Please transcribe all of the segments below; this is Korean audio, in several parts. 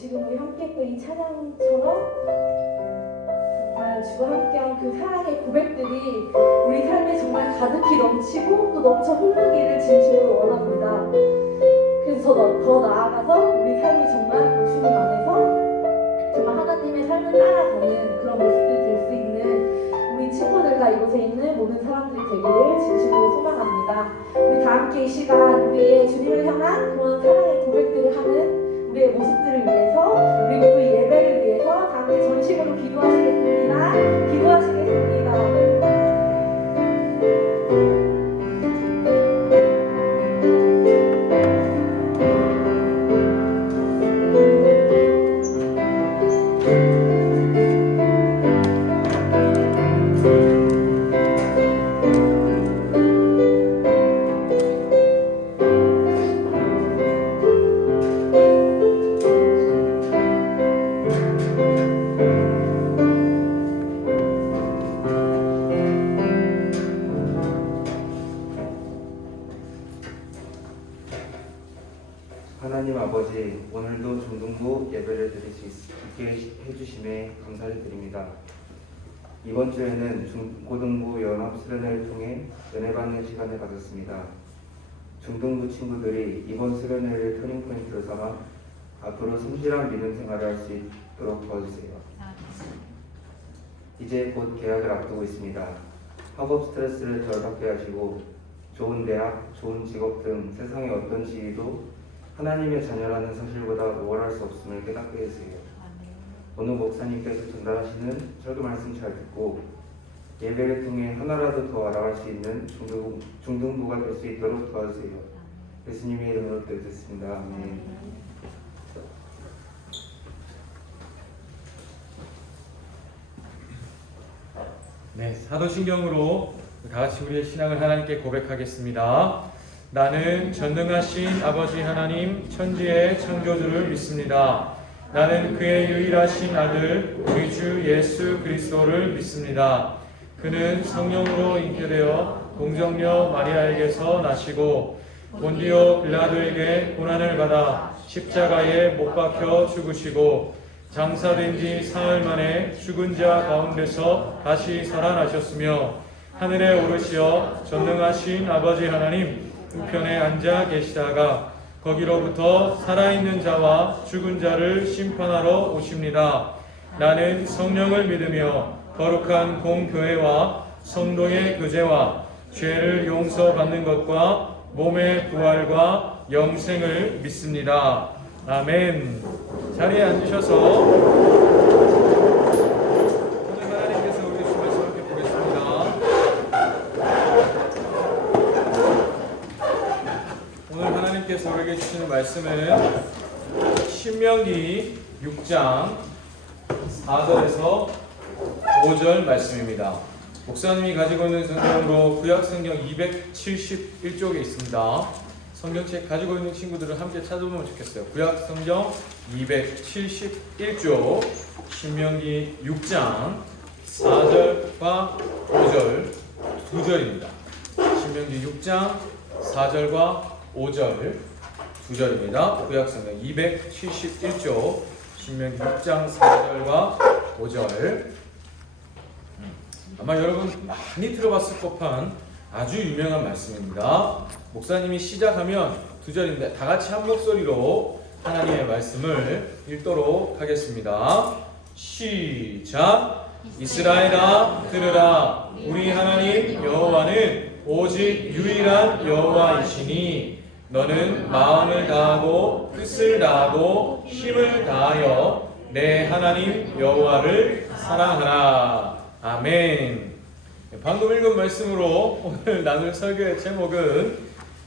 지금 우리 함께했던 이 찬양처럼 정말 주와 함께한 그 사랑의 고백들이 우리 삶에 정말 가득히 넘치고 또 넘쳐 흐르기를 진심으로 원합니다. 그래서 더 나아가서 우리 삶이 정말 주님 안에서 정말 하나님의 삶을 따라가는 그런 모습들이 될 수 있는 우리 친구들과 이곳에 있는 모든 사람들이 되기를 진심으로 소망합니다. 우리 다 함께 이 시간 우리의 주님을 향한 그런 사랑의 고백들을 하는 우리의 모습들을 위해서 그리고 또 이 예배를 위해서 다 함께 전심으로 기도하시겠습니다. 기도하시겠습니다. 하나님 아버지, 오늘도 중등부 예배를 드릴 수 있게 해주심에 감사를 드립니다. 이번 주에는 중고등부 연합 수련회를 통해 은혜 받는 시간을 가졌습니다. 중등부 친구들이 이번 수련회를 터닝포인트로 삼아 앞으로 성실한 믿음 생활을 할 수 있도록 도와주세요. 이제 곧 개학을 앞두고 있습니다. 학업 스트레스를 덜 받게 하시고 좋은 대학, 좋은 직업 등 세상의 어떤 지위도 하나님의 자녀라는 사실보다 우월할 수 없음을 깨닫게 해주세요. 오늘 목사님께서 전달하시는 설교 말씀 잘 듣고 예배를 통해 하나라도 더 알아갈 수 있는 중등부가 될 수 있도록 도와주세요. 예수님의 이름으로 기도드렸습니다. 아멘. 네, 사도신경으로 다 같이 우리의 신앙을 하나님께 고백하겠습니다. 나는 전능하신 아버지 하나님 천지의 창조주를 믿습니다. 나는 그의 유일하신 아들 우리 주 예수 그리스도를 믿습니다. 그는 성령으로 잉태되어 동정녀 마리아에게서 나시고 본디오 빌라도에게 고난을 받아 십자가에 못 박혀 죽으시고 장사된 지 사흘 만에 죽은 자 가운데서 다시 살아나셨으며 하늘에 오르시어 전능하신 아버지 하나님 우편에 앉아 계시다가 거기로부터 살아있는 자와 죽은 자를 심판하러 오십니다. 나는 성령을 믿으며 거룩한 공교회와 성도의 교제와 죄를 용서받는 것과 몸의 부활과 영생을 믿습니다. 아멘. 자리에 앉으셔서 오늘 하나님께서 우리 주신 말씀 함께 보겠습니다. 오늘 하나님께서 우리에게 주시는 말씀은 신명기 6장 4절에서 5절 말씀입니다. 목사님이 가지고 있는 성경으로 구약성경 271쪽에 있습니다. 성경책 가지고 있는 친구들은 함께 찾아보면 좋겠어요. 구약성경 271쪽 신명기 6장 4절과 5절 두 절입니다. 신명기 6장 4절과 5절 두 절입니다. 구약성경 271쪽 신명기 6장 4절과 5절. 아마 여러분 많이 들어봤을 법한 아주 유명한 말씀입니다. 목사님이 시작하면 두 절인데 다 같이 한 목소리로 하나님의 말씀을 읽도록 하겠습니다. 시작. 이스라엘아 들으라. 우리 하나님 여호와는 오직 유일한 여호와이시니 너는 마음을 다하고 뜻을 다하고 힘을 다하여 내 하나님 여호와를 사랑하라. 아멘. 방금 읽은 말씀으로 오늘 나눌 설교의 제목은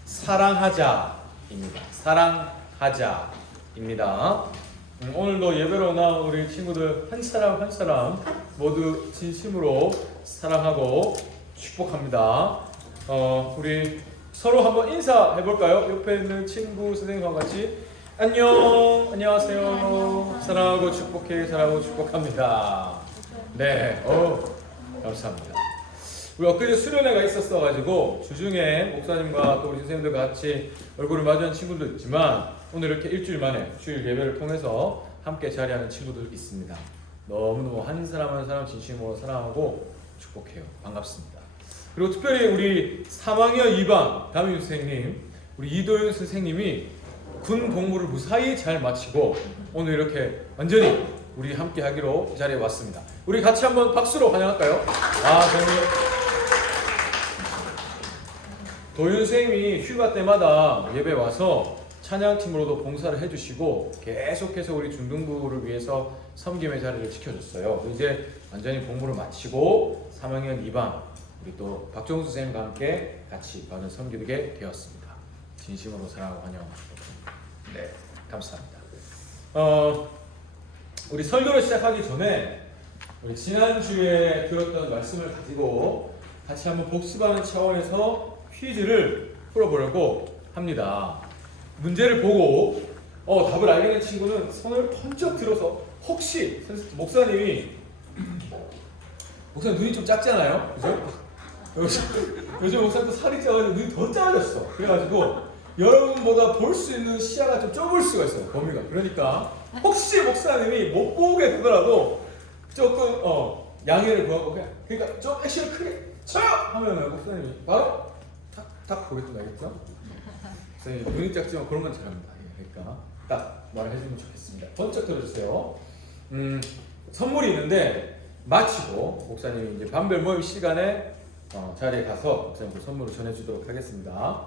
사랑하자입니다. 사랑하자입니다. 오늘도 예배로 나온 우리 친구들 한 사람 한 사람 모두 진심으로 사랑하고 축복합니다. 우리 서로 한번 인사해 볼까요? 옆에 있는 친구 선생님과 같이 안녕, 안녕하세요. 사랑하고 축복해, 사랑하고 축복합니다. 네, 감사합니다. 우리 엊그제 수련회가 있었어가지고 주중에 목사님과 또 우리 선생님들과 같이 얼굴을 마주한 친구도 있지만 오늘 이렇게 일주일 만에 주일 예배를 통해서 함께 자리하는 친구들 있습니다. 너무너무 한 사람 한 사람 진심으로 사랑하고 축복해요. 반갑습니다. 그리고 특별히 우리 3학년 2반 담임 선생님, 우리 이도윤 선생님이 군 복무를 무사히 잘 마치고 오늘 이렇게 완전히 우리 함께 하기로 이 자리에 왔습니다. 우리 같이 한번 박수로 환영할까요? 정말 도윤 선생님이 휴가 때마다 예배 와서 찬양팀으로도 봉사를 해주시고 계속해서 우리 중등부를 위해서 섬김의 자리를 지켜줬어요. 이제 완전히 복무를 마치고 3학년 2반 우리 또 박정수 선생님과 함께 같이 받은 섬기게 되었습니다. 진심으로 사랑하고 환영하고 축복합니다. 네, 감사합니다. 우리 설교를 시작하기 전에 우리 지난주에 들었던 말씀을 가지고 같이 한번 복습하는 차원에서 퀴즈를 풀어보려고 합니다. 문제를 보고 답을 알게 된 친구는 손을 번쩍 들어서 혹시 목사님 눈이 좀 작잖아요, 그죠? 요즘 목사님도 살이 쪄가지고 눈이 더 작아졌어. 그래가지고 여러분보다 볼 수 있는 시야가 좀 좁을 수가 있어요, 범위가. 그러니까 혹시 목사님이 못 보게 되더라도 조금 양해를 구하고 그러니까 좀 액션을 크게 쳐요 하면은 목사님이 바로 탁 보겠습니다, 알겠죠? 목사님 눈이 작지만 그런 건 잘합니다. 그러니까 딱 말을 해주면 좋겠습니다. 번쩍 들어주세요. 선물이 있는데 마치고 목사님이 이제 반별 모임 시간에 자리에 가서 목사님 그 선물을 전해주도록 하겠습니다.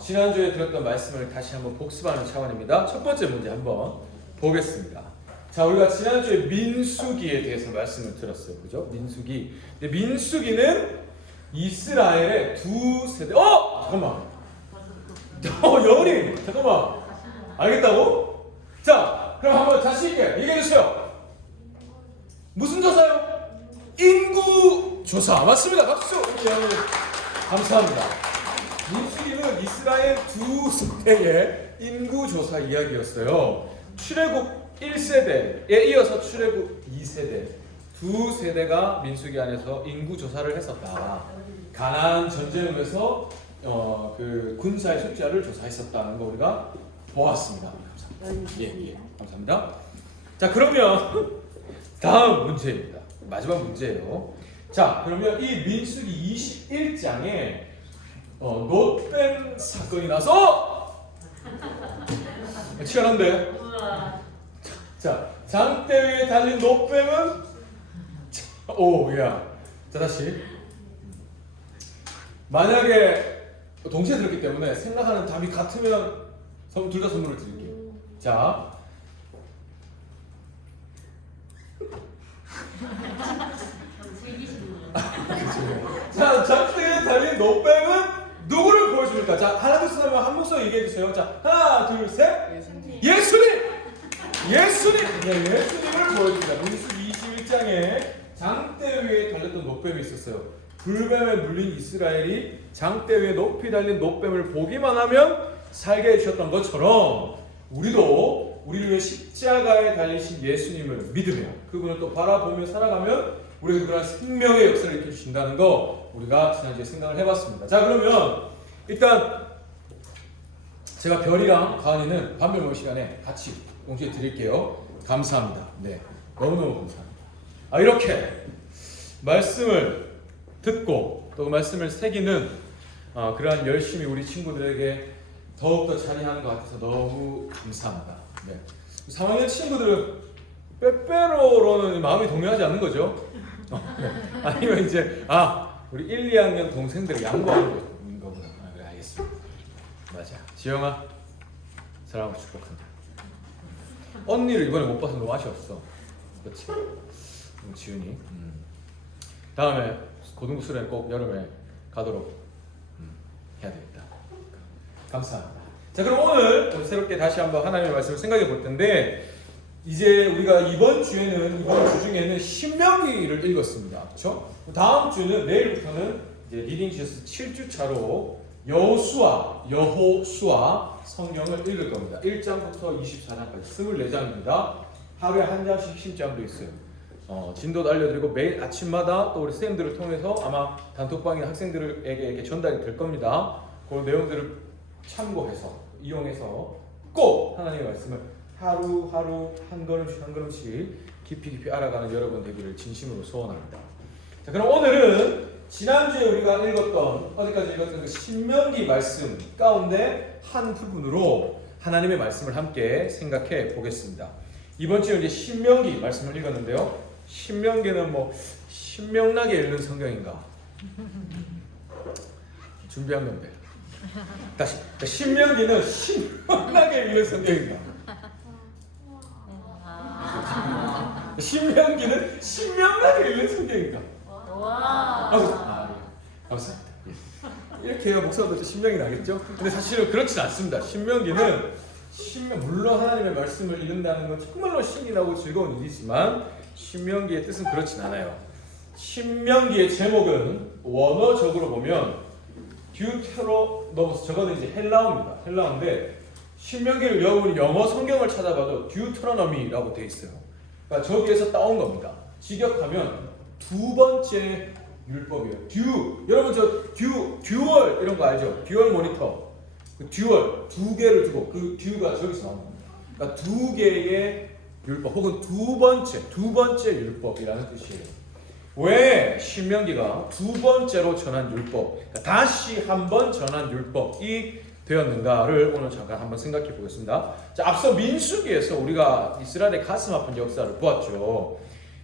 지난주에 들었던 말씀을 다시 한번 복습하는 차원입니다. 첫 번째 문제 한번 보겠습니다. 자, 우리가 지난주에 민수기에 대해서 말씀을 들었어요, 그죠? 민수기. 민수기는 이스라엘의 두 세대. 잠깐만. 영훈이 잠깐만. 알겠다고? 자, 그럼 한번 자신 있게 얘기해 주세요. 무슨 조사요? 인구 조사. 맞습니다. 박수. 감사합니다. 민수기는 이스라엘 두 세대의 인구 조사 이야기였어요. 출애굽 1세대에 이어서 출애굽 2세대 두 세대가 민수기 안에서 인구 조사를 했었다. 가나안 전쟁에서 그 군사의 숫자를 조사했었다는 거 우리가 보았습니다. 감사합니다. 예, 감사합니다. 자, 그러면 다음 문제입니다. 마지막 문제예요. 자, 그러면 이 민수기 21장에 노뱀 사건이 나서 치열한데. 자, 장대 위에 달린 노뱀은 자, 다시. 만약에 동시에 들었기 때문에 생각하는 답이 같으면 둘 다 선물을 드릴게요. 자, 자, 장대에 달린 노뱀은 누구를 보여줍니까? 자, 하나 둘 셋 하면 한 목소리 얘기해 주세요. 자, 하나 둘 셋. 예수님. 네, 예수님을 보여줍니다. 민수기 21장에 장대 위에 달렸던 노뱀이 있었어요. 불뱀에 물린 이스라엘이 장대 위에 높이 달린 노뱀을 보기만 하면 살게 해주셨던 것처럼 우리를 위해 십자가에 달리신 예수님을 믿으며 그분을 또 바라보며 살아가면 우리가 그런 생명의 역사를 일으켜주신다는 거 우리가 지난주에 생각을 해봤습니다. 자, 그러면 일단 제가 별이랑 가은이는 반별 모임 시간에 같이 공지해 드릴게요. 감사합니다. 네, 너무너무 감사합니다. 이렇게 말씀을 듣고 또 그 말씀을 새기는 그러한 열심이 우리 친구들에게 더욱더 자리하는 것 같아서 너무 감사합니다. 네. 3학년 친구들은 빼빼로로는 마음이 동요하지 않는 거죠? 네. 아니면 이제 우리 1, 2학년 동생들을 양보하는 거구나. 그래, 알겠습니다. 맞아. 지영아, 사랑하고 축복한다. 언니를 이번에 못 봐서 너무 아쉬웠어. 그렇지? 지훈이. 다음에 고등부 수련 꼭 여름에 가도록 해야 되겠다. 감사합니다. 자, 그럼 오늘 새롭게 다시 한번 하나님의 말씀을 생각해 볼 텐데 이제 우리가 이번 주 중에는 신명기를 읽었습니다. 그렇죠? 다음 주는 내일부터는 이제 리딩 지어스 7주차로 여호수아 성경을 읽을 겁니다. 1장부터 24장까지 24장입니다. 하루에 한 장씩 신장도 있어요. 진도도 알려드리고 매일 아침마다 또 우리 선생님들을 통해서 아마 단톡방이나 학생들에게 이렇게 전달이 될 겁니다. 그런 내용들을 참고해서 이용해서 꼭 하나님의 말씀을 하루하루 한 걸음씩 한 걸음씩 깊이 알아가는 여러분 되기를 진심으로 소원합니다. 자, 그럼 오늘은 지난주에 우리가 읽었던 어디까지 읽었던 그 신명기 말씀 가운데 한 부분으로 하나님의 말씀을 함께 생각해 보겠습니다. 이번 주에 이제 신명기 말씀을 읽었는데요. 신명기는 뭐 신명나게 읽는 성경인가? 준비한 건데. 다시. 신명기는 신명나게 읽는 성경인가? 신명기는 신명나게 읽는 성경인가? 와. 감사합니다. 이렇게 해야 목사들도 신명이 나겠죠? 근데 사실은 그렇진 않습니다. 신명기는 물론 하나님의 말씀을 읽는다는 건 정말로 신이 나고 즐거운 일이지만 신명기의 뜻은 그렇진 않아요. 신명기의 제목은 원어적으로 보면 듀테로노머스, 저거는 이제 헬라어입니다. 헬라어인데 신명기를 여러분이 영어 성경을 찾아봐도 듀테로노미라고 되어 있어요. 그러니까 저기에서 따온 겁니다. 직역하면 두 번째 율법이에요. 여러분 듀얼 이런 거 알죠? 듀얼 모니터. 그 듀얼 두 개를 두고 그 듀가 저기서 나온 겁니다. 그러니까 두 개의 율법 혹은 두 번째 율법이라는 뜻이에요. 왜 신명기가 두 번째로 전한 율법, 그러니까 다시 한번 전한 율법이 되었는가를 오늘 잠깐 한번 생각해 보겠습니다. 자, 앞서 민수기에서 우리가 이스라엘의 가슴 아픈 역사를 보았죠.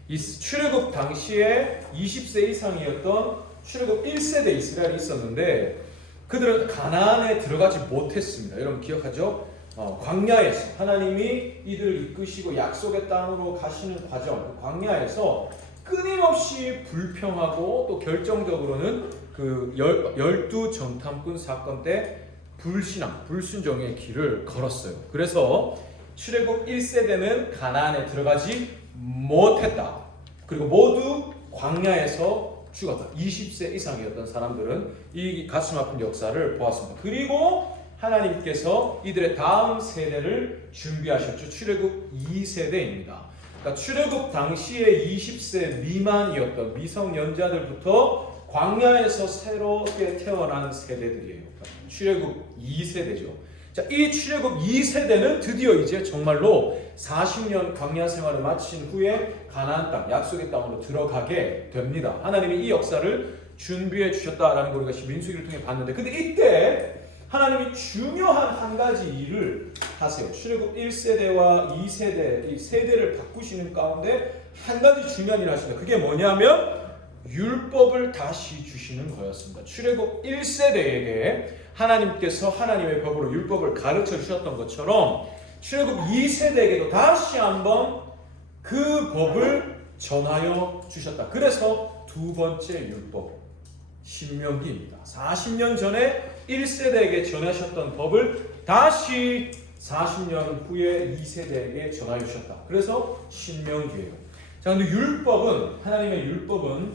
이 출애굽 당시에 20세 이상이었던 출애굽 1세대 이스라엘이 있었는데 그들은 가나안에 들어가지 못했습니다. 여러분 기억하죠? 광야에서 하나님이 이들을 이끄시고 약속의 땅으로 가시는 과정, 광야에서 끊임없이 불평하고 또 결정적으로는 그 12 정탐꾼 사건 때 불순종의 길을 걸었어요. 그래서 출애굽 1세대는 가나안에 들어가지 못했다. 그리고 모두 광야에서 죽었다. 20세 이상이었던 사람들은 이 가슴 아픈 역사를 보았습니다. 그리고 하나님께서 이들의 다음 세대를 준비하셨죠. 출애굽 2세대입니다. 그러니까 출애굽 당시에 20세 미만이었던 미성년자들부터 광야에서 새롭게 태어난 세대들이에요. 그러니까 출애굽 2세대죠. 자, 이 출애굽 2세대는 드디어 이제 정말로 40년 광야 생활을 마친 후에 가나안 땅, 약속의 땅으로 들어가게 됩니다. 하나님이 이 역사를 준비해 주셨다라는 걸 우리가 민수기를 통해 봤는데, 근데 이때 하나님이 중요한 한 가지 일을 하세요. 출애굽 1세대와 2세대, 이 세대를 바꾸시는 가운데 한 가지 중요한 일을 하십니다. 그게 뭐냐면 율법을 다시 주시는 거였습니다. 출애굽 1세대에게 하나님께서 하나님의 법으로 율법을 가르쳐 주셨던 것처럼 출애굽 2세대에게도 다시 한번 그 법을 전하여 주셨다. 그래서 두 번째 율법, 신명기입니다. 40년 전에 1세대에게 전하셨던 법을 다시 40년 후에 2세대에게 전하여 주셨다. 그래서 신명기예요. 자, 근데 하나님의 율법은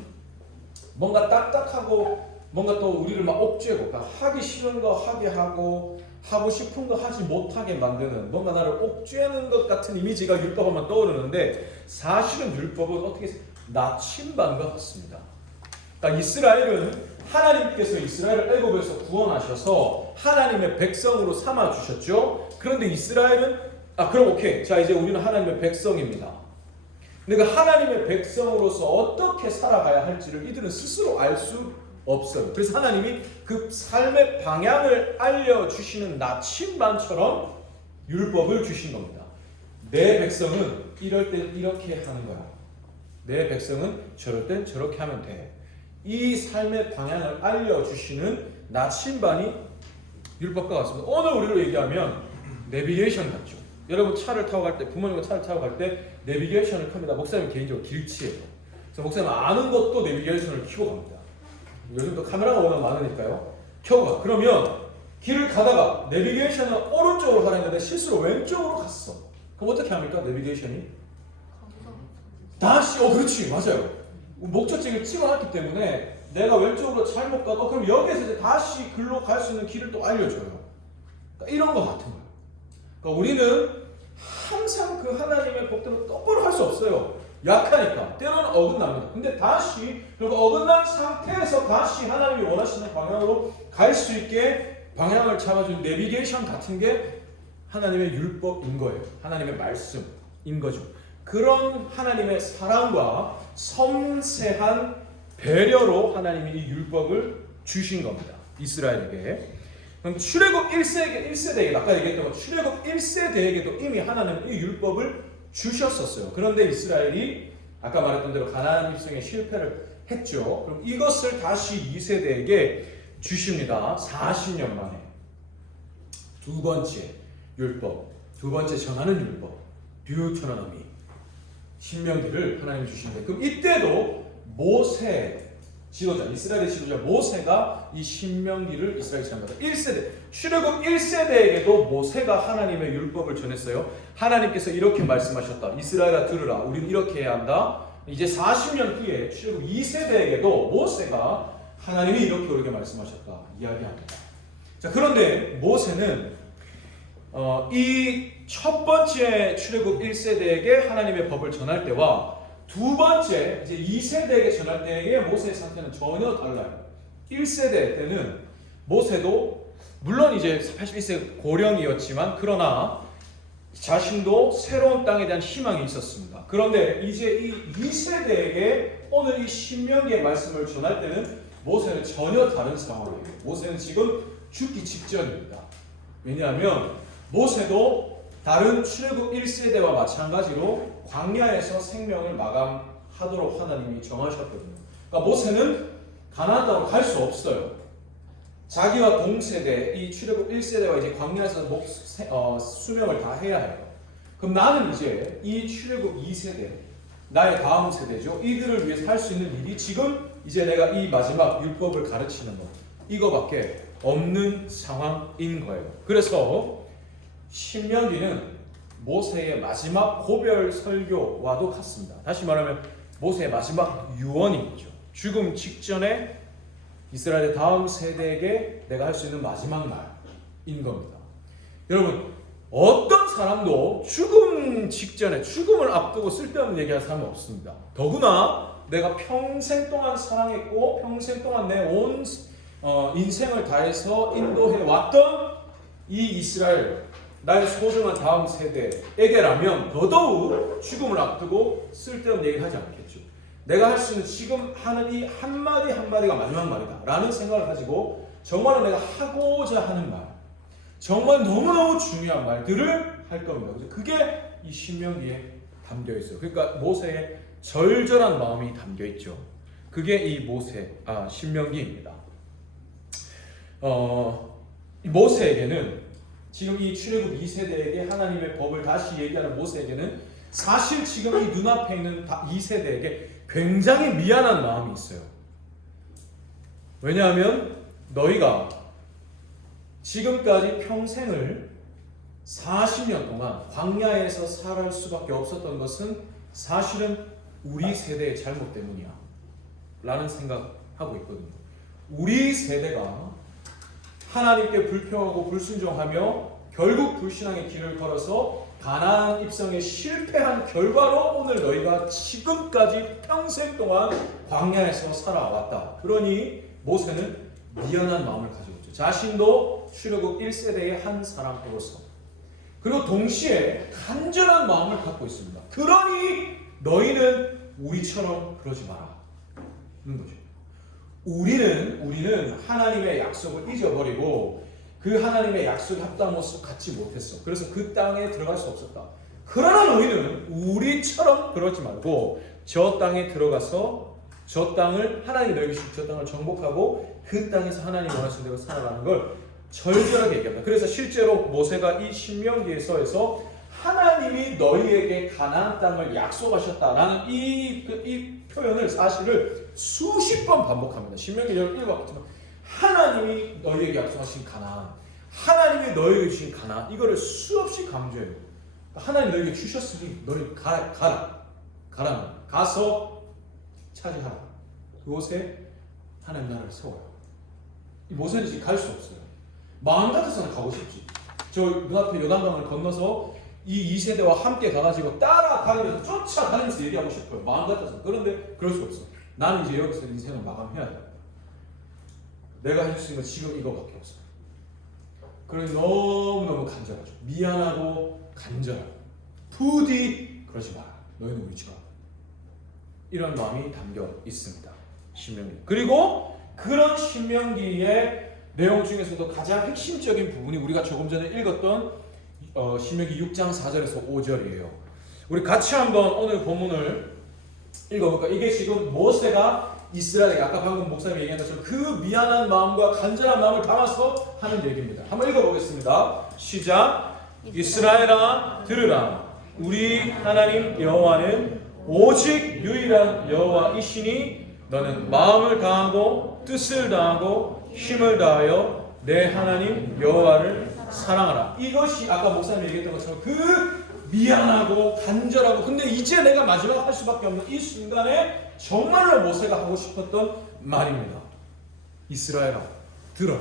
뭔가 딱딱하고 뭔가 또 우리를 막 억제고, 그러니까 하기 싫은 거 하게 하고 하고 싶은 거 하지 못하게 만드는, 뭔가 나를 억제하는 것 같은 이미지가 율법하면 떠오르는데, 사실은 율법은 어떻게 나침반과 같습니다. 그러니까 이스라엘은 하나님께서 이스라엘을 애굽에서 구원하셔서 하나님의 백성으로 삼아 주셨죠. 그런데 이스라엘은 그럼 오케이, 자 이제 우리는 하나님의 백성입니다. 근데 그 하나님의 백성으로서 어떻게 살아가야 할지를 이들은 스스로 알 수 없어요. 그래서 하나님이 그 삶의 방향을 알려주시는 나침반처럼 율법을 주신 겁니다. 내 백성은 이럴 땐 이렇게 하는 거야. 내 백성은 저럴 땐 저렇게 하면 돼. 이 삶의 방향을 알려주시는 나침반이 율법과 같습니다. 오늘 우리로 얘기하면 내비게이션 같죠. 여러분 차를 타고 갈 때, 부모님과 차를 타고 갈 때 내비게이션을 켭니다. 목사님 개인적으로 길치예요. 그래서 목사님 아는 것도 내비게이션을 켜고 갑니다. 요즘 또 카메라가 워낙 많으니까요. 켜고 가. 그러면 길을 가다가 내비게이션은 오른쪽으로 가라 했는데 실수로 왼쪽으로 갔어. 그럼 어떻게 합니까? 내비게이션이? 다시, 그렇지, 맞아요. 목적지를 찍어놨기 때문에 내가 왼쪽으로 잘못 가도 그럼 여기에서 이제 다시 글로 갈 수 있는 길을 또 알려줘요. 그러니까 이런 거 같은 거예요. 그러니까 우리는 항상 그 하나님의 법대로 똑바로 할 수 없어요. 약하니까 때로는 어긋납니다. 근데 다시 그리고 어긋난 상태에서 다시 하나님이 원하시는 방향으로 갈 수 있게 방향을 잡아주는 내비게이션 같은 게 하나님의 율법인 거예요. 하나님의 말씀인 거죠. 그런 하나님의 사랑과 섬세한 배려로 하나님이 이 율법을 주신 겁니다. 이스라엘에게. 그럼 출애굽 1세대에게 아까 얘기했던 것 출애굽 1세대에게도 이미 하나님은 이 율법을 주셨었어요. 그런데 이스라엘이 아까 말했던 대로 가나안 입성에 실패를 했죠. 그럼 이것을 다시 2세대에게 주십니다. 40년 만에. 두 번째 율법, 두 번째 전하는 율법, 듀테로노미, 신명기를 하나님 주시는데 그럼 이때도 모세 지도자, 이스라엘의 지도자 모세가 이 신명기를 이스라엘 지도자입니다. 1세대, 출애굽 1세대에게도 모세가 하나님의 율법을 전했어요. 하나님께서 이렇게 말씀하셨다. 이스라엘아 들으라. 우리는 이렇게 해야 한다. 이제 40년 후에 출애굽 2세대에게도 모세가 하나님이 이렇게 우리에게 말씀하셨다. 이야기합니다. 자, 그런데 모세는 이 첫 번째 출애굽 1세대에게 하나님의 법을 전할 때와 두 번째 이제 2세대에게 전할 때의 모세의 상태는 전혀 달라요. 1세대 때는 모세도 물론 이제 81세 고령이었지만 그러나 자신도 새로운 땅에 대한 희망이 있었습니다. 그런데 이제 이 2세대에게 오늘 이 신명기의 말씀을 전할 때는 모세는 전혀 다른 상황이에요. 모세는 지금 죽기 직전입니다. 왜냐하면 모세도 다른 출애굽 1세대와 마찬가지로 광야에서 생명을 마감하도록 하나님이 정하셨거든요. 그러니까 모세는 가나안 땅으로 갈 수 없어요. 자기와 동세대 이 출애굽 1세대와 이제 광야에서 수명을 다 해야 해요. 그럼 나는 이제 이 출애굽 2세대 나의 다음 세대죠. 이들을 위해서 할 수 있는 일이 지금 이제 내가 이 마지막 율법을 가르치는 것 이거밖에 없는 상황인 거예요. 그래서 신명기는 모세의 마지막 고별 설교와도 같습니다. 다시 말하면 모세의 마지막 유언인 거죠. 죽음 직전에 이스라엘의 다음 세대에게 내가 할 수 있는 마지막 말인 겁니다. 여러분 어떤 사람도 죽음 직전에 죽음을 앞두고 쓸데없는 얘기할 사람은 없습니다. 더구나 내가 평생 동안 사랑했고 평생 동안 내 온 인생을 다해서 인도해 왔던 이 이스라엘 나의 소중한 다음 세대에게라면 더더욱 죽음을 앞두고 쓸데없는 얘기를 하지 않겠죠. 내가 할 수 있는 지금 하는 이 한마디 한마디가 마지막 말이다 라는 생각을 가지고 정말로 내가 하고자 하는 말 정말 너무너무 중요한 말들을 할 겁니다. 그게 이 신명기에 담겨 있어요. 그러니까 모세의 절절한 마음이 담겨 있죠. 그게 이 신명기입니다. 모세에게는 지금 이 출애굽 2세대에게 하나님의 법을 다시 얘기하는 모세에게는 사실 지금 이 눈앞에 있는 2세대에게 굉장히 미안한 마음이 있어요. 왜냐하면 너희가 지금까지 평생을 40년 동안 광야에서 살아갈 수밖에 없었던 것은 사실은 우리 세대의 잘못 때문이야 라는 생각하고 있거든요. 우리 세대가 하나님께 불평하고 불순종하며 결국 불신앙의 길을 걸어서 가나안 입성에 실패한 결과로 오늘 너희가 지금까지 평생 동안 광야에서 살아왔다. 그러니 모세는 미안한 마음을 가지고 있죠. 자신도 출애굽 1세대의 한 사람으로서 그리고 동시에 간절한 마음을 갖고 있습니다. 그러니 너희는 우리처럼 그러지 마라는 거죠. 우리는 하나님의 약속을 잊어버리고 그 하나님의 약속에 합당한 모습 갖지 못했어. 그래서 그 땅에 들어갈 수 없었다. 그러나 너희는 우리처럼 그러지 말고 저 땅에 들어가서 저 땅을 하나님이 너희에게 주신 저 땅을 정복하고 그 땅에서 하나님이 원하시는 대로 살아가는 걸 절절하게 얘기합니다. 그래서 실제로 모세가 이 신명기에서 하나님이 너희에게 가나안 땅을 약속하셨다라는 이 표현을 사실을 수십 번 반복합니다. 신명기 11바퀴지만 하나님이 너희에게 약속하신 가나안, 하나님이 너희에게 주신 가나안 이거를 수없이 강조해요. 하나님 너희에게 주셨으니 너희 가라. 가서 차지하라. 그곳에 하나님 나라를 세워요. 이 모세는 지금 갈 수 없어요. 마음 같아서는 가고 싶지. 저 눈앞에 요단강을 건너서 이 2세대와 함께 가가지고 따라다니면서 쫓아다니면서 얘기하고 싶어요. 마음 같아서. 그런데 그럴 수 없어. 나는 이제 여기서 인생을 마감해야 돼. 내가 할 수 있는 건 지금 이거밖에 없어. 그러니 너무너무 간절하죠. 미안하고 간절하고 부디 그러지 마라. 너희는 우리 집안. 이런 마음이 담겨 있습니다. 신명기. 그리고 그런 신명기의 내용 중에서도 가장 핵심적인 부분이 우리가 조금 전에 읽었던 신명기 6장 4절에서 5절이에요. 우리 같이 한번 오늘 본문을 읽어볼까? 이게 지금 모세가 이스라엘에게 아까 방금 목사님이 얘기한 것처럼 그 미안한 마음과 간절한 마음을 담아서 하는 얘기입니다. 한번 읽어보겠습니다. 시작. 이스라엘아 들으라. 우리 하나님 여호와는 오직 유일한 여호와이시니 너는 마음을 다하고 뜻을 다하고 힘을 다하여 내 하나님 여호와를 사랑하라. 이것이 아까 목사님이 얘기했던 것처럼 그 미안하고 간절하고 근데 이제 내가 마지막 할 수밖에 없는 이 순간에 정말로 모세가 하고 싶었던 말입니다. 이스라엘아 들어라.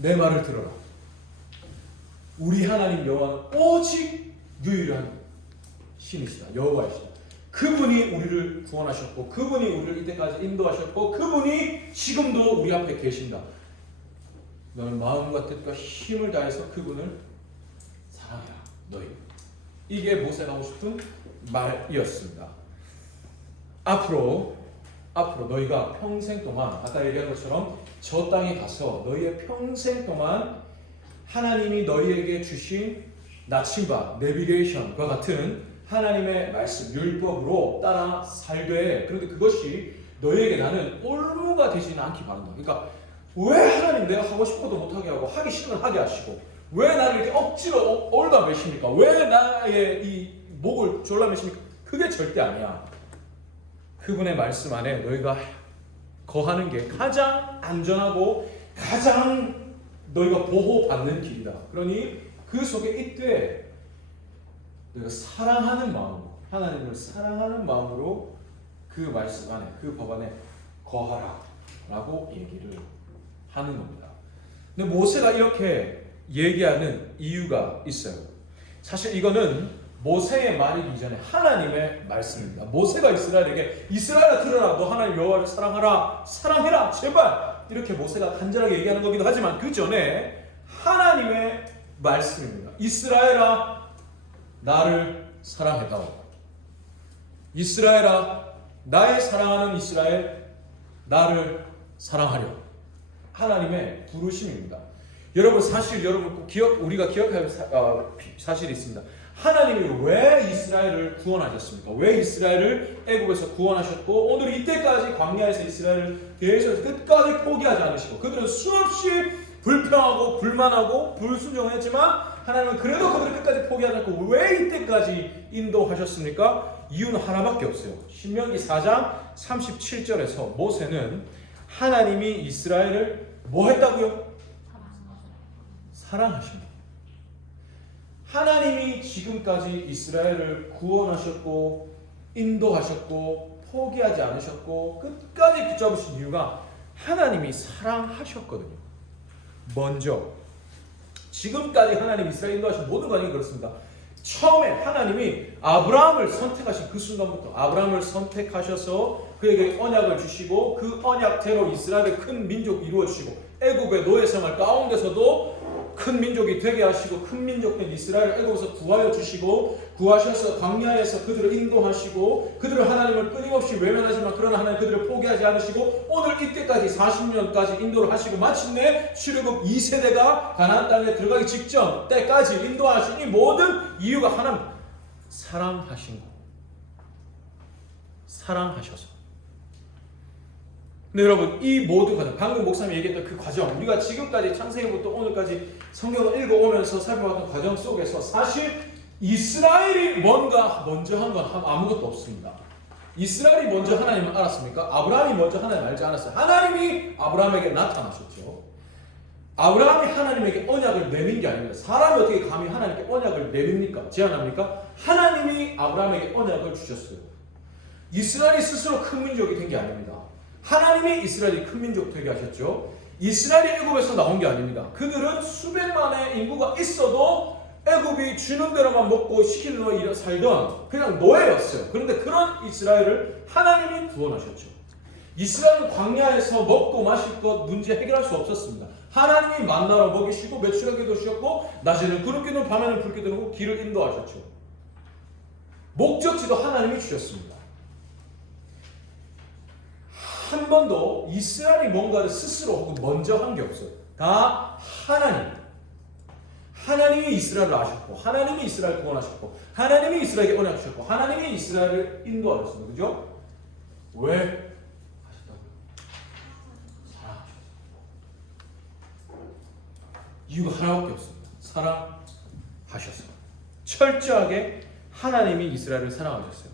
내 말을 들어라. 우리 하나님 여호와는 오직 유일한 신이시다. 여호와이시다. 그분이 우리를 구원하셨고 그분이 우리를 이때까지 인도하셨고 그분이 지금도 우리 앞에 계신다. 너는 마음과 뜻과 힘을 다해서 그분을 사랑해라. 너희. 이게 모세가 하고 싶은 말이었습니다. 앞으로 너희가 평생 동안 아까 얘기한 것처럼 저 땅에 가서 너희의 평생 동안 하나님이 너희에게 주신 나침반, 내비게이션과 같은 하나님의 말씀, 율법으로 따라 살되 그런데 그것이 너희에게 나는 올무가 되지는 않기 바란다. 그러니까 왜 하나님 내가 하고 싶어도 못하게 하고 하기 싫으면 하게 하시고 왜 나를 이렇게 억지로 올라매십니까? 왜 나의 이 목을 졸라매십니까? 그게 절대 아니야. 그분의 말씀 안에 너희가 거하는 게 가장 안전하고 가장 너희가 보호받는 길이다. 그러니 그 속에 이때 너희가 사랑하는 마음으로 하나님을 사랑하는 마음으로 그 말씀 안에 그 법 안에 거하라 라고 얘기를 하는 겁니다. 근데 모세가 이렇게 얘기하는 이유가 있어요. 사실 이거는 모세의 말이기 전에 하나님의 말씀입니다. 모세가 이스라엘에게 이스라엘아 들어라. 너 하나님 여호와를 사랑하라. 사랑해라. 제발. 이렇게 모세가 간절하게 얘기하는 거기도 하지만 그 전에 하나님의 말씀입니다. 이스라엘아 나를 사랑해다오. 이스라엘아 나의 사랑하는 이스라엘 나를 사랑하려. 하나님의 부르심입니다. 여러분 사실 여러분 꼭 우리가 기억할 사실이 있습니다. 하나님이 왜 이스라엘을 구원하셨습니까? 왜 이스라엘을 애굽에서 구원하셨고 오늘 이때까지 광야에서 이스라엘을 대해서 끝까지 포기하지 않으시고 그들은 수없이 불평하고 불만하고 불순종했지만 하나님은 그래도 그들을 끝까지 포기하지 않고 왜 이때까지 인도하셨습니까? 이유는 하나밖에 없어요. 신명기 4장 37절에서 모세는 하나님이 이스라엘을 뭐 했다고요? 사랑하십니다. 하나님이 지금까지 이스라엘을 구원하셨고 인도하셨고 포기하지 않으셨고 끝까지 붙잡으신 이유가 하나님이 사랑하셨거든요. 먼저 지금까지 하나님이 이스라엘 인도하신 모든 과정이 그렇습니다. 처음에 하나님이 아브라함을 선택하신 그 순간부터 아브라함을 선택하셔서 그에게 언약을 주시고 그 언약대로 이스라엘의 큰 민족이 이루어지시고 애굽의 노예 생활 가운데서도 큰 민족이 되게 하시고 큰 민족된 이스라엘을 애굽에서 구하여 주시고 구하셔서 광야에서 그들을 인도하시고 그들을 하나님을 끊임없이 외면하지만 그러나 하나님 그들을 포기하지 않으시고 오늘 이때까지 40년까지 인도를 하시고 마침내 출애굽 2세대가 가나안 땅에 들어가기 직전 때까지 인도하신 이 모든 이유가 하나님 사랑하신 거. 사랑하셔서. 근데 여러분 이 모든 과정 방금 목사님이 얘기했던 그 과정 우리가 지금까지 창세기부터 오늘까지 성경을 읽어오면서 살펴봤던 과정 속에서 사실 이스라엘이 뭔가 먼저 한 건 아무것도 없습니다. 이스라엘이 먼저 하나님을 알았습니까? 아브라함이 먼저 하나님을 알지 않았어요. 하나님이 아브라함에게 나타나셨죠. 아브라함이 하나님에게 언약을 내민 게 아닙니다. 사람이 어떻게 감히 하나님께 언약을 내밉니까? 제안합니까? 하나님이 아브라함에게 언약을 주셨어요. 이스라엘이 스스로 큰 민족이 된 게 아닙니다. 하나님이 이스라엘이 큰 민족 되게 하셨죠. 이스라엘이 애굽에서 나온 게 아닙니다. 그들은 수백만의 인구가 있어도 애굽이 주는 대로만 먹고 시키는 대로 살던 그냥 노예였어요. 그런데 그런 이스라엘을 하나님이 구원하셨죠. 이스라엘은 광야에서 먹고 마실 것 문제 해결할 수 없었습니다. 하나님이 만나러 먹이시고 매출하기도 주셨고 낮에는 구름 기둥 밤에는 불 기둥으로 길을 인도하셨죠. 목적지도 하나님이 주셨습니다. 한 번도 이스라엘이 뭔가를 스스로 혹은 먼저 한 게 없어요. 다 하나님이 이스라엘을 아셨고 하나님이 이스라엘을 구원하셨고 하나님이 이스라엘에게 언약 주셨고 하나님이 이스라엘을 인도하셨습니다. 그죠? 왜 하셨다고요? 사랑하셨어요. 이유가 하나밖에 없습니다. 사랑하셨어요. 철저하게 하나님이 이스라엘을 사랑하셨어요.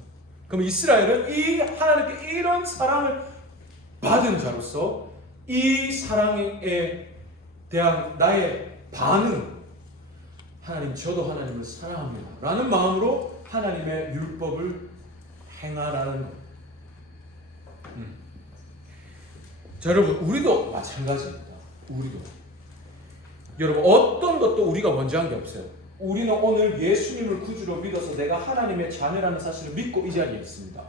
그럼 이스라엘은 이 하나님께 이런 사랑을 받은 자로서 이 사랑에 대한 나의 반응, 하나님 저도 하나님을 사랑합니다 라는 마음으로 하나님의 율법을 행하라는 거예요. 자, 여러분 우리도 마찬가지입니다. 우리도 여러분 어떤 것도 우리가 먼저 한 게 없어요. 우리는 오늘 예수님을 구주로 믿어서 내가 하나님의 자녀라는 사실을 믿고 이 자리에 있습니다.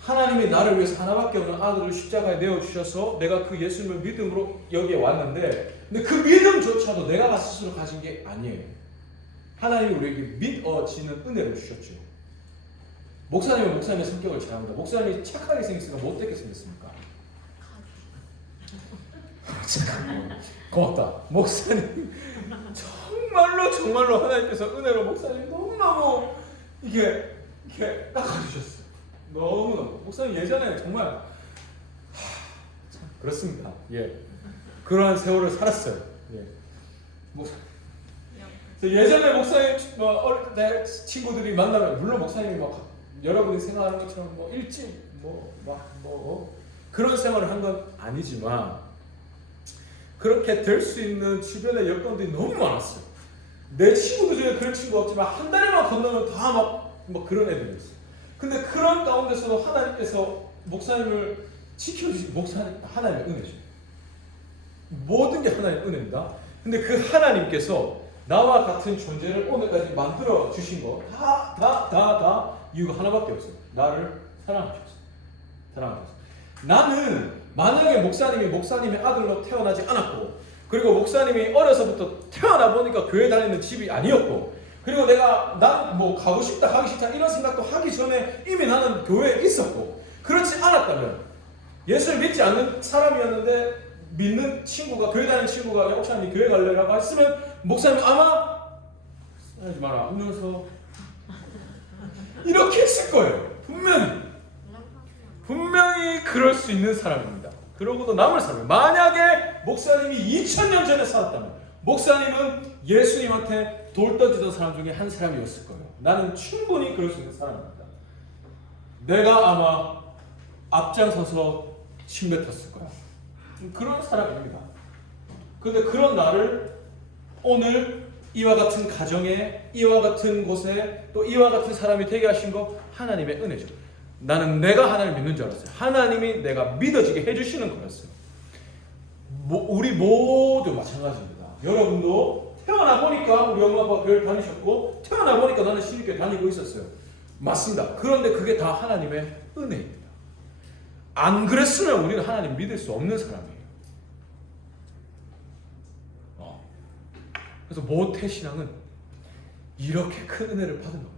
하나님이 나를 위해서 하나밖에 없는 아들을 십자가에 내어주셔서 내가 그 예수님을 믿음으로 여기에 왔는데, 근데 그 믿음조차도 내가 스스로 가진 게 아니에요. 하나님이 우리에게 믿어지는 은혜를 주셨죠. 목사님은 목사님의 성격을 잘 압니다. 목사님이 착하게 생겼으니까 못되게 생겼습니까? 고맙다. 목사님 정말로 하나님께서 은혜로 목사님 너무너무 이게 깎아주셨어요. 너무너무. 목사님 예전에 정말 참 그렇습니다. 예, 그러한 세월을 살았어요. 예. 예전에 목사님 어릴 때 친구들이 만나면 물론 목사님이 막 여러분이 생각하는 것처럼 뭐 일찍 그런 생활을 한 건 아니지만 그렇게 될 수 있는 주변의 여건들이 너무 많았어요. 내 친구들 중에 그런 친구가 없지만 한 다리만 건너면 다 막 그런 애들이 있어요. 근데 그런 가운데서도 하나님께서 목사님을 지켜주신 하나님의 은혜죠. 모든 게 하나님의 은혜입니다. 근데 그 하나님께서 나와 같은 존재를 오늘까지 만들어 주신 거 다 이유가 하나밖에 없어요. 나를 사랑하셨어요. 나는 만약에 목사님의 아들로 태어나지 않았고, 그리고 목사님이 어려서부터 태어나 보니까 교회 다니는 집이 아니었고, 그리고 나는 뭐 가고 싶다 가기 싫다 이런 생각도 하기 전에 이미 나는 교회에 있었고, 그렇지 않았다면 예수를 믿지 않는 사람이었는데 믿는 친구가, 교회 다니는 친구가 야 목사님 교회 갈래라고 했으면 목사님이 아마 하지 마라 하면서 이렇게 했을 거예요. 분명히 그럴 수 있는 사람입니다. 그러고도 남을 사람이에요. 만약에 목사님이 2000년 전에 살았다면 목사님은 예수님한테 돌 던지던 사람 중에 한 사람이었을 거예요. 나는 충분히 그럴 수 있는 사람입니다. 내가 아마 앞장서서 침 뱉었을 거야. 그런 사람입니다. 근데 그런 나를 오늘 이와 같은 가정에, 이와 같은 곳에, 또 이와 같은 사람이 되게 하신 거 하나님의 은혜죠. 나는 내가 하나님을 믿는 줄 알았어요. 하나님이 내가 믿어지게 해주시는 거였어요. 우리 모두 마찬가지입니다. 여러분도 태어나 보니까 우리 엄마 아빠가 교회를 다니셨고, 태어나 보니까 나는 신입교회 다니고 있었어요. 맞습니다. 그런데 그게 다 하나님의 은혜입니다. 안 그랬으면 우리는 하나님 믿을 수 없는 사람이에요. 그래서 모태신앙은 이렇게 큰 은혜를 받은 겁니다.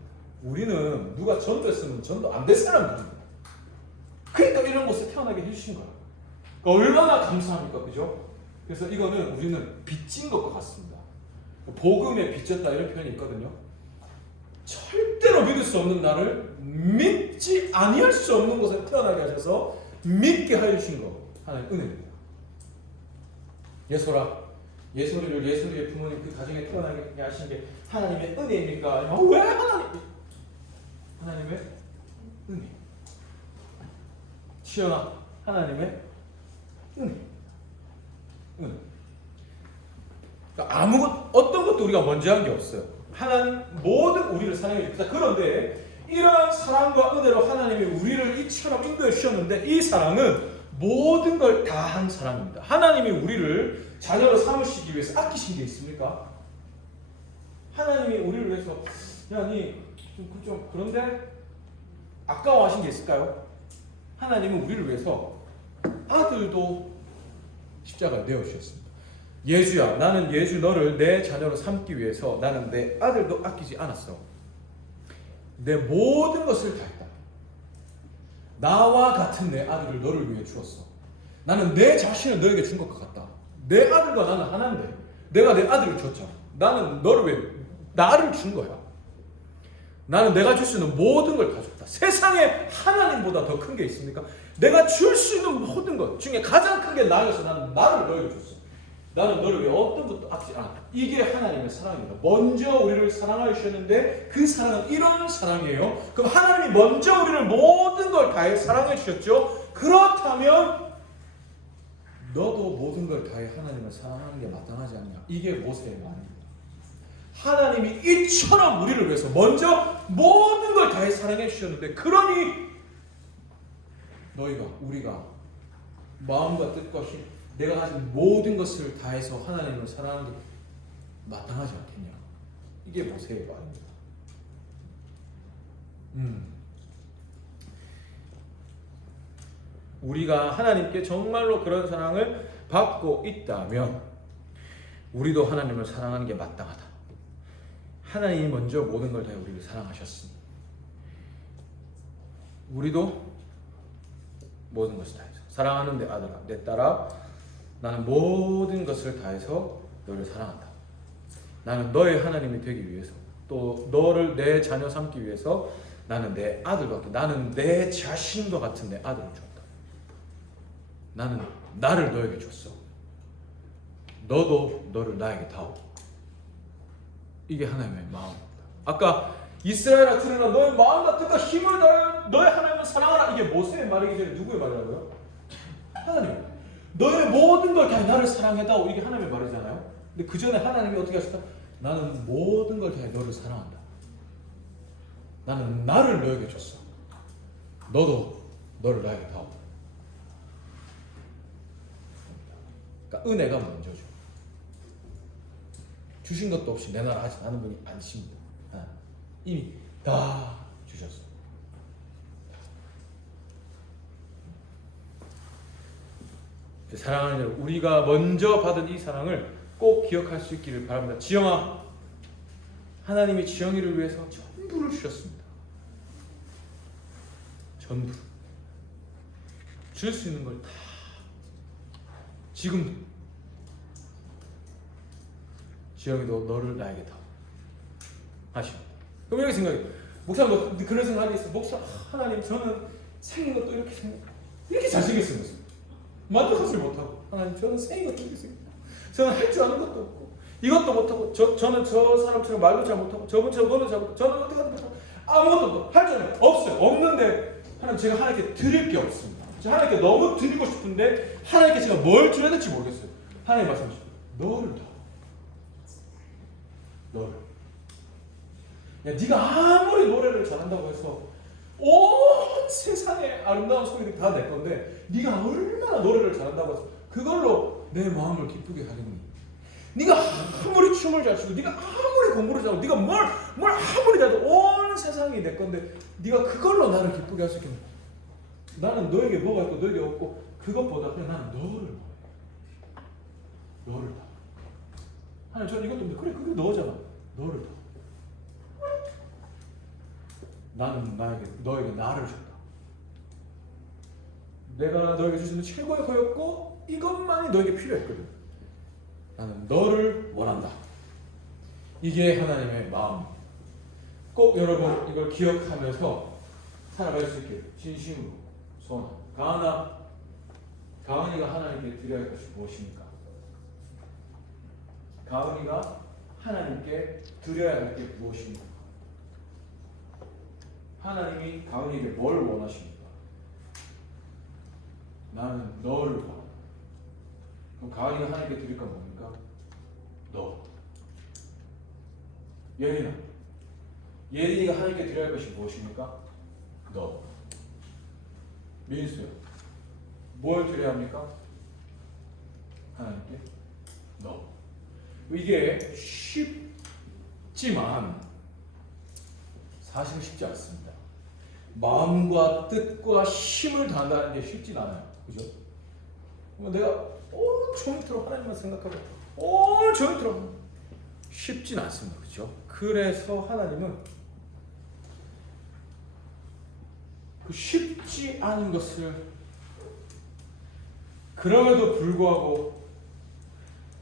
우리는 누가 전도했으면 전도 안 될 사람들입니다. 그러니까 이런 곳에 태어나게 해주신 거예요. 그러니까 얼마나 감사합니까, 그죠? 그래서 이거는 우리는 빚진 것과 같습니다. 복음에 빚졌다 이런 표현이 있거든요. 절대로 믿을 수 없는 나를 믿지 아니할 수 없는 곳에 태어나게 하셔서 믿게 하여 주신 거 하나님 은혜입니다. 예솔이의 부모님 그 가정에 태어나게 하신 게 하나님의 은혜입니까? 아니면 왜 하나님의 은혜. 치열한 하나님의 은혜. 그러니까 어떤 것도 우리가 먼저 한 게 없어요. 하나님 모든 우리를 사랑해 주셨다. 그런데 이러한 사랑과 은혜로 하나님이 우리를 이처럼 인도해 주셨는데, 이 사랑은 모든 걸 다 한 사랑입니다. 하나님이 우리를 자녀로 삼으시기 위해서 아끼신 게 있습니까? 하나님이 우리를 위해서 좀 그런데 아까워하신 게 있을까요? 하나님은 우리를 위해서 아들도 십자가에 내어주셨습니다. 예주야, 나는 예주 너를 내 자녀로 삼기 위해서 나는 내 아들도 아끼지 않았어. 내 모든 것을 다 했다. 나와 같은 내 아들을 너를 위해 주었어. 나는 내 자신을 너에게 준 것 같다. 내 아들과 나는 하나인데 내가 내 아들을 줬잖아. 나는 너를 위해 나를 준 거야. 나는 내가 줄 수 있는 모든 걸 다 줬다. 세상에 하나님보다 더 큰 게 있습니까? 내가 줄 수 있는 모든 것 중에 가장 큰 게 나여서 나는 나를 너에게 줬어. 나는 너를 위해 어떤 것도 아끼지 않았다. 이게 하나님의 사랑입니다. 먼저 우리를 사랑하셨는데 그 사랑은 이런 사랑이에요. 그럼 하나님이 먼저 우리를 모든 걸 다해 사랑해 주셨죠. 그렇다면 너도 모든 걸 다해 하나님을 사랑하는 게 마땅하지 않냐. 이게 모세의 말입니다. 하나님이 이처럼 우리를 위해서 먼저 모든 걸 다해 사랑해 주셨는데, 그러니 우리가 마음과 뜻과 힘, 내가 가진 모든 것을 다해서 하나님을 사랑하는 게 마땅하지 않겠냐. 이게 모세의 말입니다. 우리가 하나님께 정말로 그런 사랑을 받고 있다면 우리도 하나님을 사랑하는 게 마땅하다. 하나님이 먼저 모든 걸 다해 우리를 사랑하셨으니 우리도 모든 것을 다해서 사랑하는 내 아들아, 내 딸아, 나는 모든 것을 다해서 너를 사랑한다. 나는 너의 하나님이 되기 위해서, 또 너를 내 자녀 삼기 위해서 나는 내 아들과 같은, 나는 내 자신과 같은 내 아들을 줬다. 나는 나를 너에게 줬어. 너도 너를 나에게 다오. 이게 하나님의 마음입니다. 아까 이스라엘아 들으라, 너의 마음과 뜻과 힘을 다하여 너의 하나님을 사랑하라. 이게 모세의 말이기 전에 누구의 말이라고요? 하나님. 너의 모든 걸 다 나를 사랑해다오. 이게 하나님의 말이잖아요. 근데 그 전에 하나님이 어떻게 하셨다? 나는 모든 걸 다해 너를 사랑한다. 나는 나를 너에게 줬어. 너도 너를 나에게 다오. 그러니까 은혜가 먼저죠. 주신 것도 없이 내 나라 하지 않은 분이 아니십니다. 이미 다 주셨어. 사랑하는 여러분, 우리가 먼저 받은 이 사랑을 꼭 기억할 수 있기를 바랍니다. 지영아, 하나님이 지영이를 위해서 전부를 주셨습니다. 전부. 줄 수 있는 걸 다. 지금도 지영이도 너를 나에게 다 하십니다. 그럼 이렇게 생각해요. 목사님, 뭐 그런 생각이 있어요. 목사, 하나님, 저는 생긴 것도 이렇게 잘생겼어요. 만족하지 못하고, 하나님, 저는 생긴 것도 이렇게 생겼고, 저는 할 줄 아는 것도 없고, 이것도 못하고, 저는 저 사람처럼 말도 잘 못하고, 저분처럼 뭐도 잘 못하고, 저는 어떻게 하든 못하고, 아무것도 없고, 할 줄 아는 거 없어요. 없는데 하나님, 제가 하나님께 드릴 게 없습니다. 제가 하나님께 너무 드리고 싶은데 하나님께 제가 뭘 드려야 될지 모르겠어요. 하나님 말씀하시죠. 너를 다. 너를. 야, 네가 아무리 노래를 잘한다고 해서 온 세상의 아름다운 소리들이 다 내 건데, 네가 얼마나 노래를 잘한다고 해서 그걸로 내 마음을 기쁘게 하겠니? 네가 아무리 춤을 잘 추고, 네가 아무리 공부를 잘하고, 네가 뭘 아무리 잘해도 온 세상이 내 건데 네가 그걸로 나를 기쁘게 할 수 있겠니? 나는 너에게 뭐가 있고 너에게 없고, 그것보다 그냥 나는 너를 다. 하나님, 저는 이것도 없는데, 그래, 그게 너잖아. 너를 다. 나는 너에게 나를 줬다. 내가 너에게 줄 수 있는 최고의 거였고 이것만이 너에게 필요했거든. 나는 너를 원한다. 이게 하나님의 마음. 꼭 여러분 이걸 기억하면서 살아갈 수 있게 진심으로 소원합니다. 가은이가 하나님께 드려야 할 것이 무엇입니까? 가은이가 하나님께 드려야 할 게 무엇입니까? 하나님이 가은이에게 뭘 원하십니까? 나는 너를 원한다. 그럼 가은이가 하나님께 드릴 건 뭡니까? 너. 예린이가 하나님께 드려야 할 것이 무엇입니까? 너. 민수야, 뭘 드려야 합니까? 하나님께 너. 이게 쉽지만 사실은 쉽지 않습니다. 마음과 뜻과 힘을 다한다는 게 쉽진 않아요. 그죠? 내가 온종일토록 하나님만 생각하고 온전히 들어가는 쉽진 않습니다. 그렇죠? 그래서 하나님은 그 쉽지 않은 것을 그럼에도 불구하고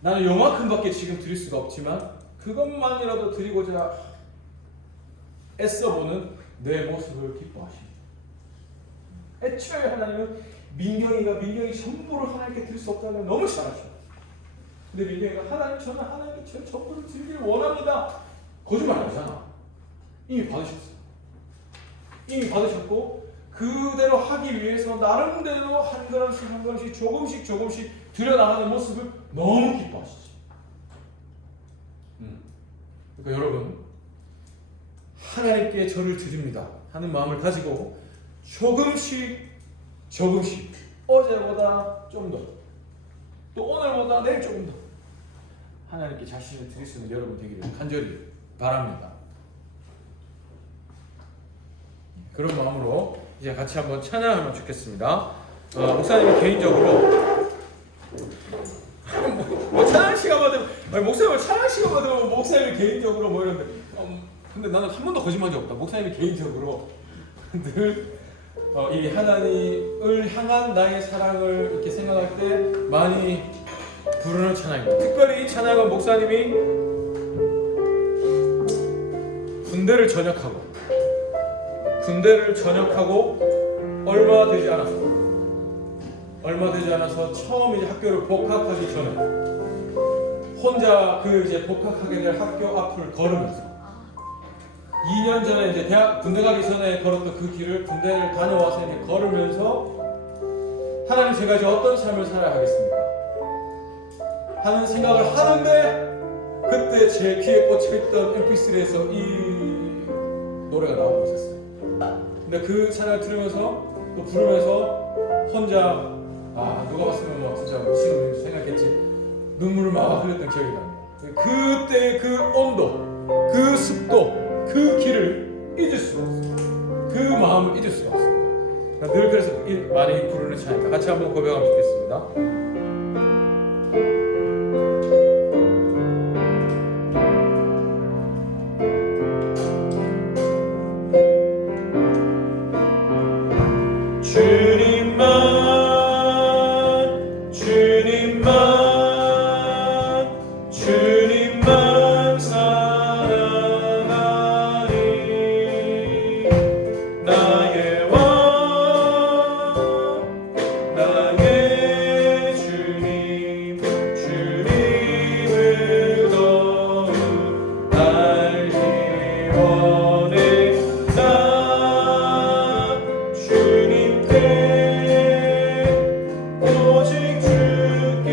나는 요만큼밖에 지금 드릴 수가 없지만 그것만이라도 드리고자 애써보는 내 모습을 기뻐하십니다. 애초에 하나님은 민경이 전부를 하나님께 드릴 수 없다면 너무 잘 아십니다. 근데 민경이가 하나님 저는 하나님께 제 전부를 드리길 원합니다. 거짓말 아니잖아. 이미 받으셨어요. 이미 받으셨고 그대로 하기 위해서 나름대로 한 걸음씩 한 걸음씩 조금씩 들여나가는 모습을 너무 기뻐하시죠. 그러니까 여러분 하나님께 저를 드립니다 하는 마음을 가지고 조금씩 어제보다 좀 더 또 오늘보다 내일 조금 더 하나님께 자신을 드릴 수 있는 여러분 되기를 간절히 바랍니다. 그런 마음으로 이제 같이 한번 찬양하면 좋겠습니다. 목사님이 개인적으로 뭐 찬양 시간 받으면 목사님을 찬양 시간 받으면 목사님이 개인적으로 뭐 이런데 근데 나는 한 번도 거짓말이 없다. 목사님이 개인적으로 늘 이 하나님을 향한 나의 사랑을 이렇게 생각할 때 많이 부르는 찬양입니다. 특별히 이 찬양은 목사님이 군대를 전역하고 얼마 되지 않아서 처음 이제 학교를 복학하기 전에 혼자 그 이제 복학하게 될 학교 앞을 걸으면서 2년 전에 이제 군대 가기 전에 걸었던 그 길을 군대를 다녀와서 이제 걸으면서 하나님 제가 이제 어떤 삶을 살아야 하겠습니까? 하는 생각을 하는데 그때 제 귀에 꽂혀있던 mp3에서 이 노래가 나오고 있었어요. 근데 그 찬양을 들으면서 또 부르면서 혼자 누가 봤으면 뭐 진짜 미친놈인지 생각했지 눈물을 막 흘렸던 기억이 납니다. 그때 그 온도, 그 습도, 그 길을 잊을 수가 없어요. 그 마음을 잊을 수가 없습니다. 늘 그래서 많이 부르는 찬양입니다. 같이 한번 고백하면 좋겠습니다. 주님만 사랑하리 나의 왕 나의 주님을 더욱 알기 원해 나 주님께 오직 주께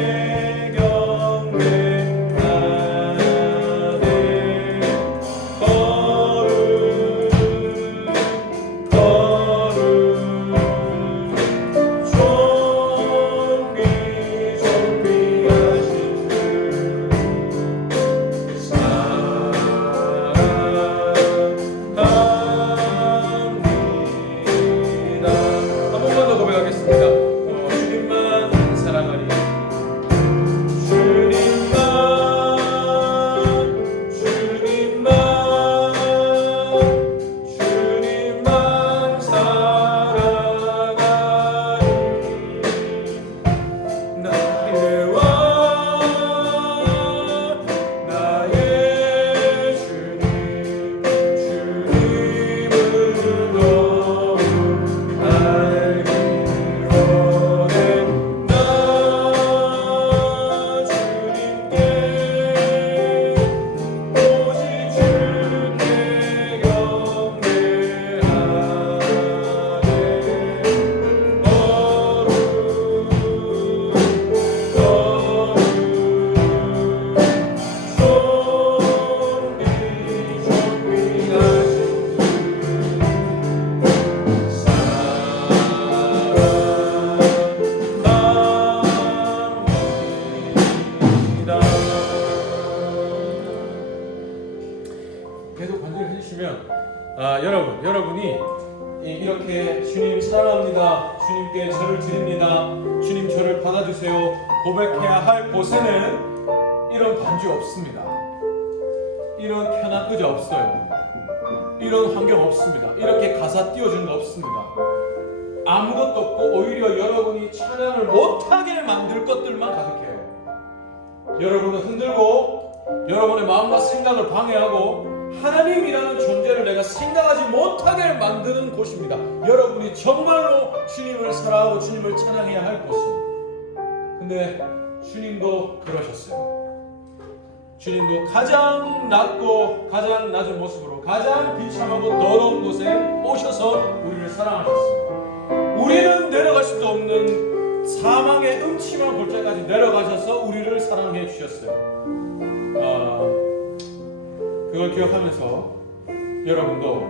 계속 간절히 해주시면 여러분이 이렇게 주님 사랑합니다, 주님께 저를 드립니다, 주님 저를 받아주세요 고백해야 할 곳에는 이런 반주 없습니다. 이런 편한 의자 없어요. 이런 환경 없습니다. 이렇게 가사 띄워준 거 없습니다. 아무것도 없고 오히려 여러분이 찬양을 못하게 만들 것들만 가득해요. 여러분을 흔들고 여러분의 마음과 생각을 방해하고 하나님이라는 존재를 내가 생각하지 못하게 만드는 곳입니다. 여러분이 정말로 주님을 사랑하고 주님을 찬양해야 할 곳은. 근데 주님도 그러셨어요. 주님도 가장 낮고 가장 낮은 모습으로 가장 비참하고 더러운 곳에 오셔서 우리를 사랑하셨습니다. 우리는 내려갈 수도 없는 사망의 음침한 골짜기까지 내려가셔서 우리를 사랑해 주셨어요. 그걸 기억하면서 여러분도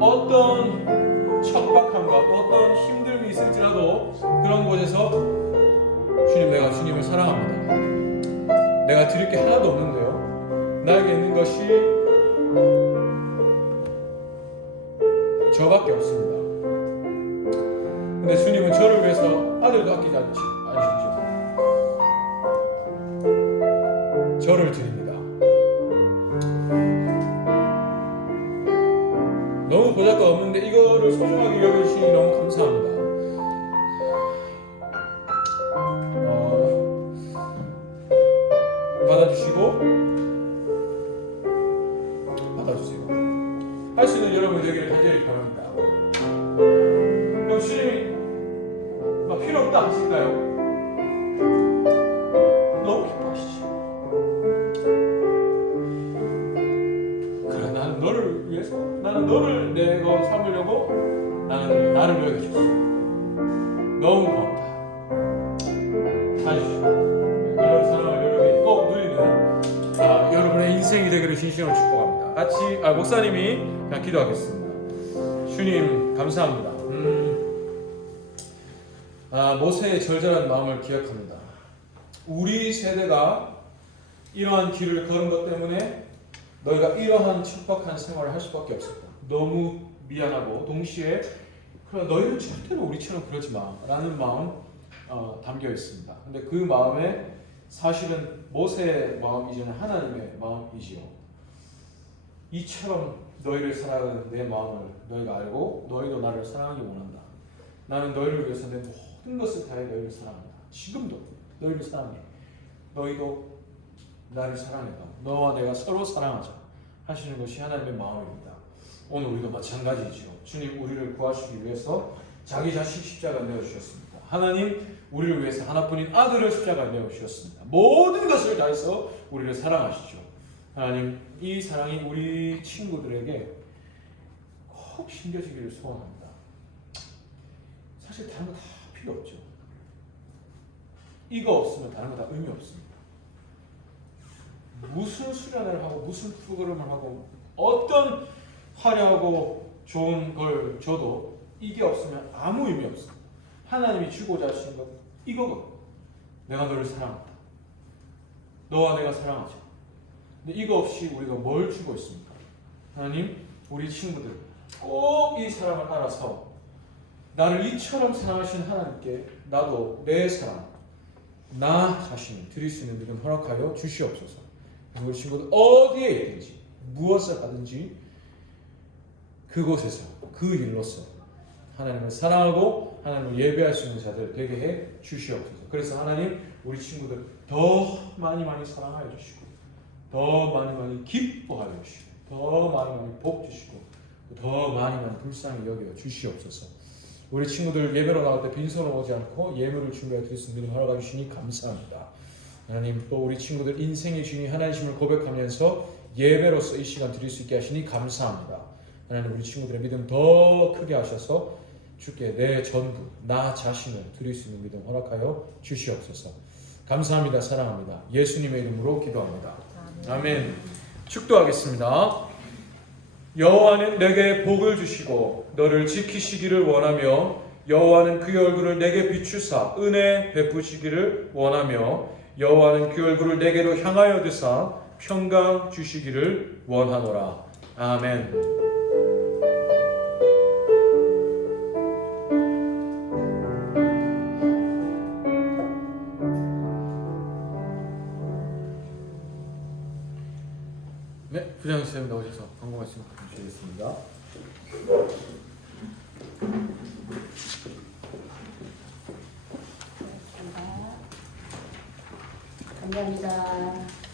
어떤 척박함과 어떤 힘듦이 있을지라도 그런 곳에서 주님, 내가 주님을 사랑합니다. 내가 드릴 게 하나도 없는데요. 나에게 있는 것이 저밖에 없습니다. 근데 주님은 저를 위해서 아들도 아끼지 않으시죠. 저를 드립니다. 너무 보잘것 없는데 이거를 소중하게 여겨주시니 너무 감사합니다. 받아주세요. 할 수 있는 여러분 되기를 간절히 바랍니다. 그럼 주님이 필요 없다 하실까요? 너무 기뻐하시죠. 그래, 나는 너를 위해서, 나는 너를 내가 삼으려고 나는 나를 여겨줬어. 너무 고맙다. 사주시고 그런 사랑을 여러분이 꼭 누리는 여러분의 인생이 되기를 진심으로 축복합니다. 같이 목사님이 그냥 기도하겠습니다. 주님 감사합니다. 모세의 절절한 마음을 기억합니다. 우리 세대가 이러한 길을 걸은 것 때문에 너희가 이러한 척박한 생활을 할 수밖에 없었다. 너무 미안하고 동시에 그러나 너희는 절대로 우리처럼 그러지 마라는 마음 담겨 있습니다. 근데 그 마음에 사실은 모세의 마음이지는 하나님의 마음이지요. 이처럼 너희를 사랑하는 내 마음을 너희가 알고 너희도 나를 사랑하기 원한다. 나는 너희를 위해서 내 모든 것을 다해 너희를 사랑한다. 지금도 너희를 사랑해. 너희도 나를 사랑해라. 너와 내가 서로 사랑하자 하시는 것이 하나님의 마음입니다. 오늘 우리도 마찬가지죠. 주님 우리를 구하시기 위해서 자기 자식 십자가 내어주셨습니다. 하나님 우리를 위해서 하나뿐인 아들을 십자가에 내어주셨습니다. 모든 것을 다해서 우리를 사랑하시죠. 하나님 이 사랑이 우리 친구들에게 꼭 심겨지기를 소원합니다. 사실 다른 거 다 필요 없죠. 이거 없으면 다른 거 다 의미 없습니다. 무슨 수련을 하고 무슨 프로그램을 하고 어떤 화려하고 좋은 걸 줘도 이게 없으면 아무 의미 없습니다. 하나님이 주고자 하시는 것 이거거든요. 내가 너를 사랑한다. 너와 내가 사랑하자. 근데 이거 없이 우리가 뭘 주고 있습니까? 하나님 우리 친구들 꼭 이 사랑을 알아서 나를 이처럼 사랑하신 하나님께 나도 내 사랑 나 자신을 드릴 수 있는 믿음 허락하여 주시옵소서. 우리 친구들 어디에 있든지 무엇을 하든지 그곳에서 그 일로서 하나님을 사랑하고 하나님을 예배할 수 있는 자들 되게 해 주시옵소서. 그래서 하나님 우리 친구들 더 많이 사랑하여 주시고 더 많이 기뻐하여 주시고 더 많이 복 주시고 더 많이 불쌍히 여겨 주시옵소서. 우리 친구들 예배로 나올 때 빈손으로 오지 않고 예물을 준비해 드릴 수 있는 믿음 허락해 주시니 감사합니다. 하나님 또 우리 친구들 인생의 주인이 하나님심을 고백하면서 예배로서 이 시간 드릴 수 있게 하시니 감사합니다. 하나님 우리 친구들의 믿음 더 크게 하셔서 주께 내 전부 나 자신을 드릴 수 있는 믿음 허락하여 주시옵소서. 감사합니다. 사랑합니다. 예수님의 이름으로 기도합니다. 아멘. 축도하겠습니다. 여호와는 내게 복을 주시고 너를 지키시기를 원하며 여호와는 그의 얼굴을 내게 비추사 은혜 베푸시기를 원하며 여호와는 그 얼굴을 내게로 향하여 드사 평강 주시기를 원하노라. 아멘. 네, 부장님 나오셔서 광고 말씀 해주시겠습니다. 감사합니다.